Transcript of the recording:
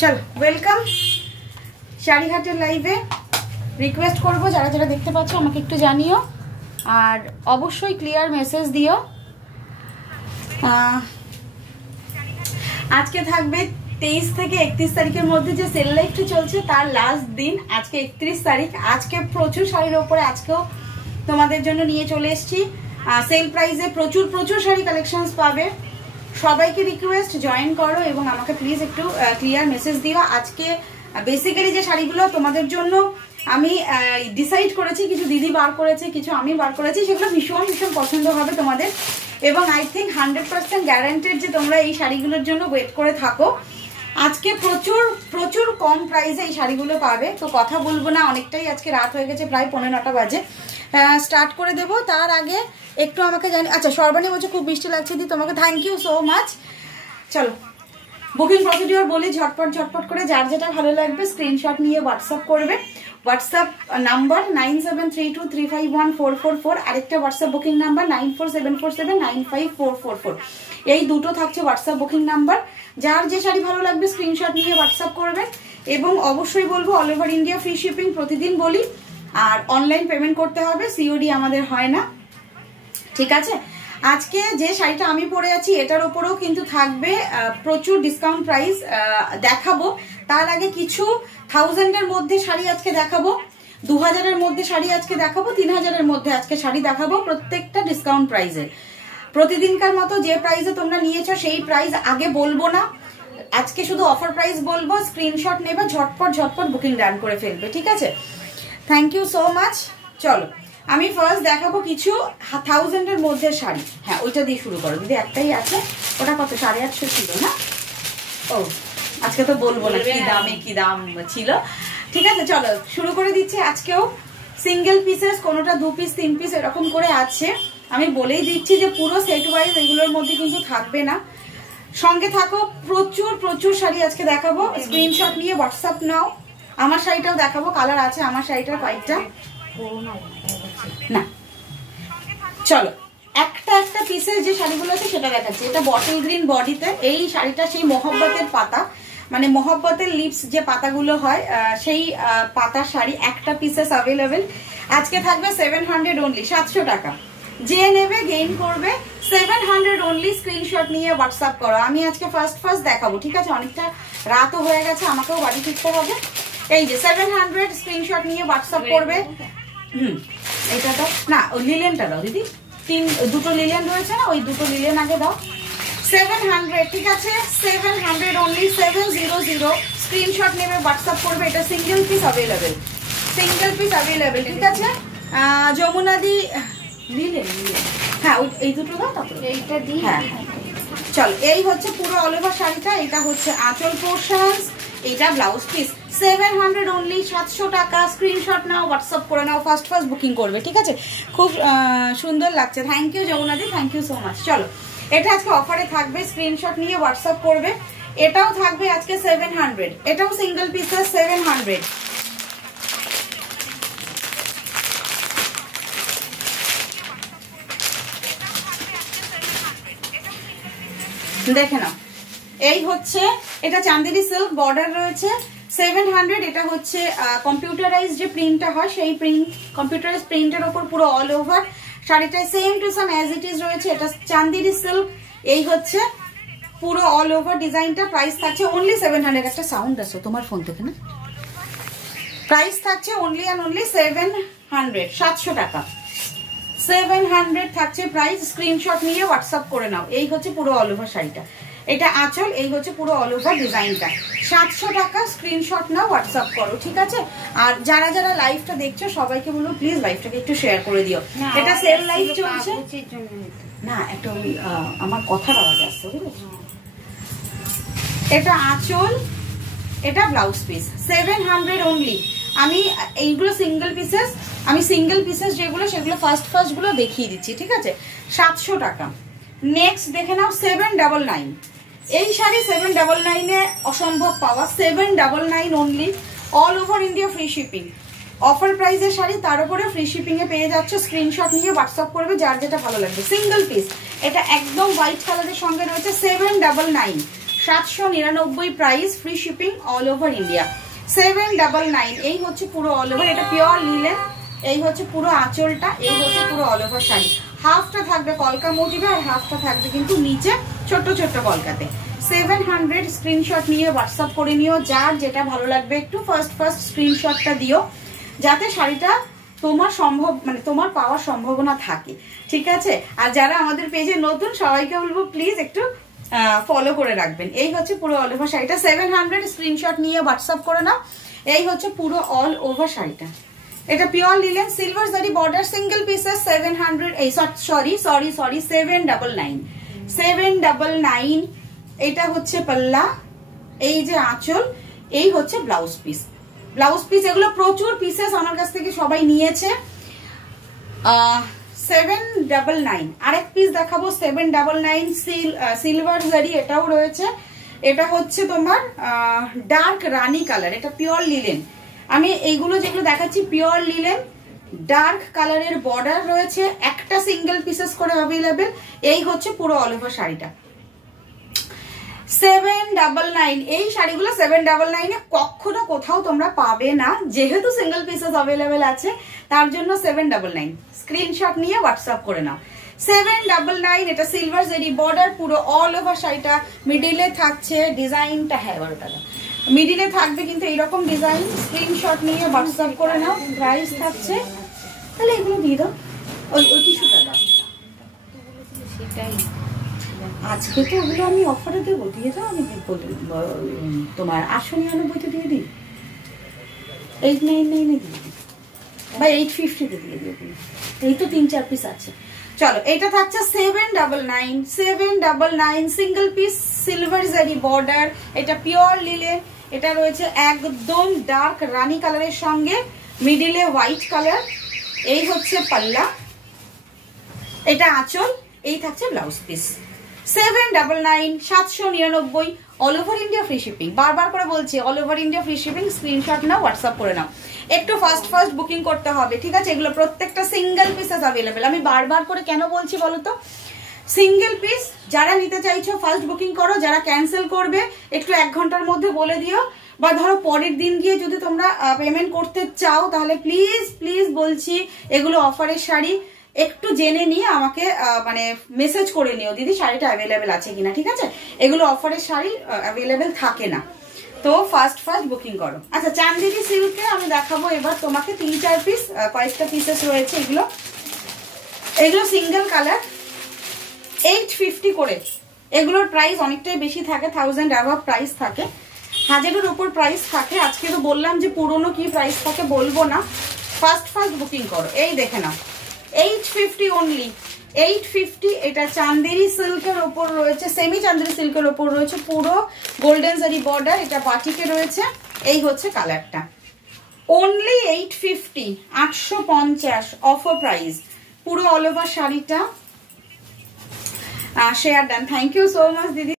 চলো ওয়েলকাম শাড়িঘাটের লাইভে। রিকোয়েস্ট করবো যারা যারা দেখতে পাচ্ছ আমাকে একটু জানিও, আর অবশ্যই ক্লিয়ার মেসেজ দিও। আজকে থাকবে 23 থেকে 31 তারিখের মধ্যে যে সেল লাইভটা চলছে তার লাস্ট দিন। আজকে 31 তারিখ। আজকে প্রচুর শাড়ির ওপরে আজকেও তোমাদের জন্য নিয়ে চলে এসেছি সেল প্রাইসে। প্রচুর প্রচুর শাড়ি কালেকশনস পাবে। সবাইকে রিকোয়েস্ট জয়েন করো এবং আমাকে প্লিজ একটু ক্লিয়ার মেসেজ দিও। আজকে বেসিক্যালি যে শাড়িগুলো তোমাদের জন্য আমি ডিসাইড করেছি, কিছু দিদি বার করেছে, কিছু আমি বার করেছি, সেগুলো ভীষণ ভীষণ পছন্দ হবে তোমাদের। এবং আই থিঙ্ক 100% গ্যারান্টেড যে তোমরা এই শাড়িগুলোর জন্য ওয়েট করে থাকো। আজকে প্রচুর প্রচুর কম প্রাইসে এই শাড়িগুলো পাবে। তো কথা বলবো না, অনেকটাই আজকে রাত হয়ে গেছে, প্রায় 9:45 বাজে। স্টার্ট করে দেবো। তার আগে একটু আমাকে জানি, আচ্ছা সর্বাণী বলছে খুব বৃষ্টি লাগছে দি, তোমাকে থ্যাংক ইউ সো মাচ। চলো বুকিং প্রসিডিওর বলি ঝটপট ঝটপট করে। যার যেটা ভালো লাগবে স্ক্রিনশট নিয়ে হোয়াটসঅ্যাপ করবে। হোয়াটসঅ্যাপ নাম্বার 9732351444, আরেকটা হোয়াটসঅ্যাপ বুকিং নাম্বার 9474795444। এই দুটো থাকছে হোয়াটসঅ্যাপ বুকিং নাম্বার। যার যে শাড়ি ভালো লাগবে স্ক্রিনশট নিয়ে হোয়াটসঅ্যাপ করবে। এবং অবশ্যই বলবো all over India free shipping, প্রতিদিন বলি। আর অনলাইন পেমেন্ট করতে হবে, সিওডি আমাদের হয় না, ঠিক আছে। আজকে যে শাড়িটা আমি পরে আছি এটার ওপরেও কিন্তু থাকবে প্রচুর ডিসকাউন্ট প্রাইস দেখাবো। তার আগে কিছু 1000-এর মধ্যে শাড়ি আজকে দেখাবো, 2000-এর মধ্যে শাড়ি আজকে দেখাবো, 3000-এর মধ্যে আজকে শাড়ি দেখাবো, প্রত্যেকটা ডিসকাউন্ট প্রাইসে। প্রতিদিনকার মতো যে প্রাইসে তোমরা নিয়েছো সেই প্রাইস আগে বলবো না, আজকে শুধু অফার প্রাইস বলবো। স্ক্রিনশট নেবে, ঝটপট ঝটপট বুকিং ডান করে ফেলবে, ঠিক আছে। Thank you so much. চলো আমি ফার্স্ট দেখাবো কিছু 1000-এর মধ্যে শাড়ি। হ্যাঁ ওইটা দিয়ে শুরু করো দিদি, একটাই আছে। ওটা কত? 850 ছিল না? ও আজকে তো বলবো না কি দামে কি দাম ছিল, ঠিক আছে। চলো শুরু করে দিচ্ছি। আজকেও সিঙ্গেল পিসেস, কোনোটা 2 পিস 3 পিস এরকম করে আছে। আমি বলেই দিচ্ছি যে পুরো সেট ওয়াইজ এগুলোর মধ্যে কিন্তু থাকবে না। সঙ্গে থাকো, প্রচুর প্রচুর শাড়ি আজকে দেখাবো। স্ক্রিনশট নিয়ে হোয়াটসঅ্যাপ নাও। আমার শাড়িটাও দেখাবো, কালার আছে আমার শাড়িটার কয়েকটা না। চলো একটা একটা পিসের যে শাড়িগুলো আছে সেটা দেখাচ্ছি। এটা বটল গ্রিন বডিতে। এই শাড়িটা সেই মহব্বতের পাতা, মানে মহব্বতের লিপস যে পাতাগুলো হয় সেই পাতার শাড়ি। একটা পিসেস অ্যাভেলেবেল। আজকে থাকবে 700 অনলি, 700 টাকা। যে নেবে গেইন করবে 700 অনলি। স্ক্রিনশট নিয়ে হোয়াটসঅ্যাপ করো। আমি আজকে ফার্স্ট দেখাবো, ঠিক আছে। অনেকটা রাতও হয়ে গেছে, আমাকেও বাড়ি ফিরতে হবে। এই যে 700 স্ক্রিনশট নিয়ে হোয়াটসঅ্যাপ করবে। এটা তো না, ওই লিলেনটা দাও দিদি, দুটো লিলেন রয়েছে না, ওই দুটো লিলেন আগে দাও। 700, ঠিক আছে। 700 অনলি, 700। স্ক্রিনশট নেবে হোয়াটসঅ্যাপ করবে। এটা single piece available, single piece available, ঠিক আছে। যমুনাদি লিলেন, হ্যাঁ ওই এই দুটো দাও, তারপরে এইটা দিই। হ্যাঁ চল, এই হচ্ছে পুরো অল ওভার শাড়িটা। এটা হচ্ছে আঁচল পোর্শনস, এটা ব্লাউজ পিস। 700 অনলি, 700 টাকা। স্ক্রিনশট নাও, হোয়াটসঅ্যাপ করে নাও, ফার্স্ট বুকিং করবে, ঠিক আছে। খুব সুন্দর লাগছে। থ্যাংক ইউ যমুনাদি, থ্যাংক ইউ সো মাচ। চলো এটা আজকে অফারে থাকবে, স্ক্রিনশট নিয়ে হোয়াটসঅ্যাপ করবে। এটাও থাকবে আজকে 700, এটাও সিঙ্গেল পিসেস 700। দেখে নাও, এই হচ্ছে এটা চান্দেরি সিল্ক, বর্ডার রয়েছে। 700। এটা হচ্ছে কম্পিউটারাইজ যে প্রিন্টটা হয় সেই প্রিন্ট, কম্পিউটারাইজ প্রিন্টের ওপর পুরো অল ওভার শাড়িটা same to same as it is রয়েছে। এটা চান্দেরি সিল্ক। এই হচ্ছে পুরো অল ওভার ডিজাইনটা। প্রাইস থাকছে অনলি 700। একটা সাউন্ড আসছে তোমার ফোন থেকে না? প্রাইস থাকছে অনলি অ্যান্ড অনলি 700, 700 টাকা। 700 থাকছে প্রাইস। স্ক্রিনশট নিয়ে হোয়াটসঅ্যাপ করে নাও। এই হচ্ছে পুরো অল ওভার শাড়িটা। এটা আঁচল, এই হচ্ছে পুরো অল ওভার ডিজাইনটা। 700 টাকা। স্ক্রিনশট নাও, হোয়াটসঅ্যাপ করো, ঠিক আছে। আর যারা যারা লাইভটা দেখছো সবাইকে বলবো প্লিজ লাইভটাকে একটু শেয়ার করে দিও। এটা সেল লাইভ চলছে না, একটা ওই আমার কথার আওয়াজ আসছে, বুঝেছো। এটা আঁচল, এটা ব্লাউজ পিস। 700 অনলি। আমি এইগুলো সিঙ্গেল পিসেস, আমি সিঙ্গেল পিসেস যেগুলো সেগুলো ফার্স্ট গুলো দেখিয়ে দিচ্ছি, ঠিক আছে। 700 টাকা। নেক্সট দেখে নাও 799। এই শাড়ি 799-এ অসম্ভব পাওয়া। 799 only, all over India free shipping. Offer প্রাইসের শাড়ি, তার উপরে ফ্রি শিপিং এ পেয়ে যাচ্ছে। স্ক্রিনশট নিয়ে হোয়াটসঅ্যাপ করবে যার যেটা ভালো লাগবে। সিঙ্গেল পিস, এটা একদম হোয়াইট কালারের সঙ্গে রয়েছে। 799, 799 price, free shipping all over India. 799 এই হচ্ছে পুরো অল ওভার, এটা পিওর লিলেন। এই হচ্ছে পুরো আঁচলটা, এই হচ্ছে পুরো অল ওভার শাড়ি। হাফটা থাকবে কলকা মোটিভে আর হাফটা থাকবে কিন্তু নিচে ছোট্ট ছোট্ট কলকাতে। 700 স্ক্রিনশট নিয়ে হোয়াটসঅ্যাপ করে নিও, যার যেটা ভালো লাগবে একটু ফার্স্ট স্ক্রিনশটটা দিও, যাতে শাড়িটা তোমার মানে তোমার পাওয়ার সম্ভাবনা থাকে, ঠিক আছে? আর যারা আমাদের পেজে নতুন সবাইকে বলবো প্লিজ একটু ফলো করে রাখবেন। এই হচ্ছে পুরো অল ওভার শাড়িটা, 700 স্ক্রিনশট নিয়ে হোয়াটসঅ্যাপ করে নাও। এই হচ্ছে পুরো অল ওভার শাড়িটা, এটা পিওর লিলেন সিলভার জারি বর্ডার, সিঙ্গেল পিসেস 700, এই সরি 799। এটা হচ্ছে পাল্লা, এই যে আঁচল, এই হচ্ছে ব্লাউজ পিস। এগুলো প্রচুর পিসেস আমার কাছ থেকে সবাই নিয়েছে। 799 আরেক পিস দেখাবো, 799 সিলভার জারি, এটাও রয়েছে। এটা হচ্ছে তোমার ডার্ক রানী কালার, এটা পিওর লিলেন। আমি এইগুলো যেগুলো দেখাচ্ছি পিওর লিলেন, ডার্ক কালারের বর্ডার রয়েছে, একটা সিঙ্গেল পিসেস করে অ্যাভেলেবেল। এই হচ্ছে পুরো অল ওভার শাড়িটা। 799 এই শাড়িগুলো 799 এ কখনো কোথাও তোমরা পাবে না, যেহেতু সিঙ্গেল পিসেস অ্যাভেলেবেল আছে তার জন্য 799। স্ক্রিনশট নিয়ে হোয়াটসঅ্যাপ করে নাও। 799 এটা সিলভার জেরি বর্ডার, পুরো অল ওভার শাড়িটা। মিডিলে থাকছে ডিজাইনটা, হ্যাঁ 12 টাকা মিডিলে থাকবে কিন্তু এইরকম ডিজাইন। স্ক্রিনশট নিয়ে হোয়াটসঅ্যাপ করে নাও। প্রাইস থাকছে, তাহলে এগুলো দিয়ে দাও, ওই টিস্যুটা দাও, সেটাই আজকে তো ওগুলো আমি অফারে দেবো, দিয়ে দাও। আমি তোমার 899 দিয়ে দিই, 899 দিয়ে দিই বা 850 দিয়ে দিয়ে দিই। এই তো 3-4 পিস আছে। চলো, এটা থাকছে 799 সিঙ্গেল পিস সিলভার জারি বর্ডার, এটা পিওর লিলেন। এটা রয়েছে একদম ডার্ক রানী কালারের সঙ্গে মিডিলে হোয়াইট কালার। এই হচ্ছে পাল্লা, এটা আঁচল, এই থাকছে blouse piece. 799 799 all over India free shipping. বারবার করে বলছি all over India free shipping. Screenshot নাও, হোয়াটসঅ্যাপ করে নাও। একটু ফার্স্ট বুকিং করতে হবে, ঠিক আছে? এগুলো প্রত্যেকটা সিঙ্গেল পিসেস অ্যাভেলেবেল। আমি বারবার করে কেন বলছি বলো তো, সিঙ্গেল পিস যারা নিতে চাইছো ফার্স্ট বুকিং করো, যারা ক্যান্সেল করবে একটু 1 ঘন্টার মধ্যে বলে দিও, বা ধরো পরের দিন গিয়ে যদি তোমরা পেমেন্ট করতে চাও তাহলে প্লিজ বলছি এগুলো অফারের শাড়ি, একটু জেনে নিয়ে আমাকে মানে মেসেজ করে নিও দিদি শাড়িটা অ্যাভেলেবেল আছে কিনা, ঠিক আছে? এগুলো অফারের শাড়ি অ্যাভেলেবেল থাকে না, তো ফার্স্ট বুকিং করো। আচ্ছা, চান্দেরি সিল্কে আমি দেখাবো এবার তোমাকে 3-4 পিস, কয়েকটা পিসেস রয়েছে। এগুলো সিঙ্গেল কালার, 850 করে। এগুলোর প্রাইস অনেকটাই বেশি থাকে, 1000 অ্যাভাব প্রাইস থাকে, 1000-এর উপর প্রাইস থাকে। আজকে তো বললাম যে পুরনো কি প্রাইস থাকে বলবো না, ফার্স্ট বুকিং করো। এই দেখে নাও, 850 অনলি, 850। এটা চান্দেরি সিল্কের ওপর রয়েছে, সেমি চান্দেরি সিল্কের ওপর রয়েছে, পুরো গোল্ডেন জারি বর্ডার, এটা বাটিকে রয়েছে। এই হচ্ছে কালারটা, অনলি 850, 850 অফার প্রাইস। পুরো অল ওভার শাড়িটা শেয়ার দেন। থ্যাংক ইউ সো মাচ দিদি।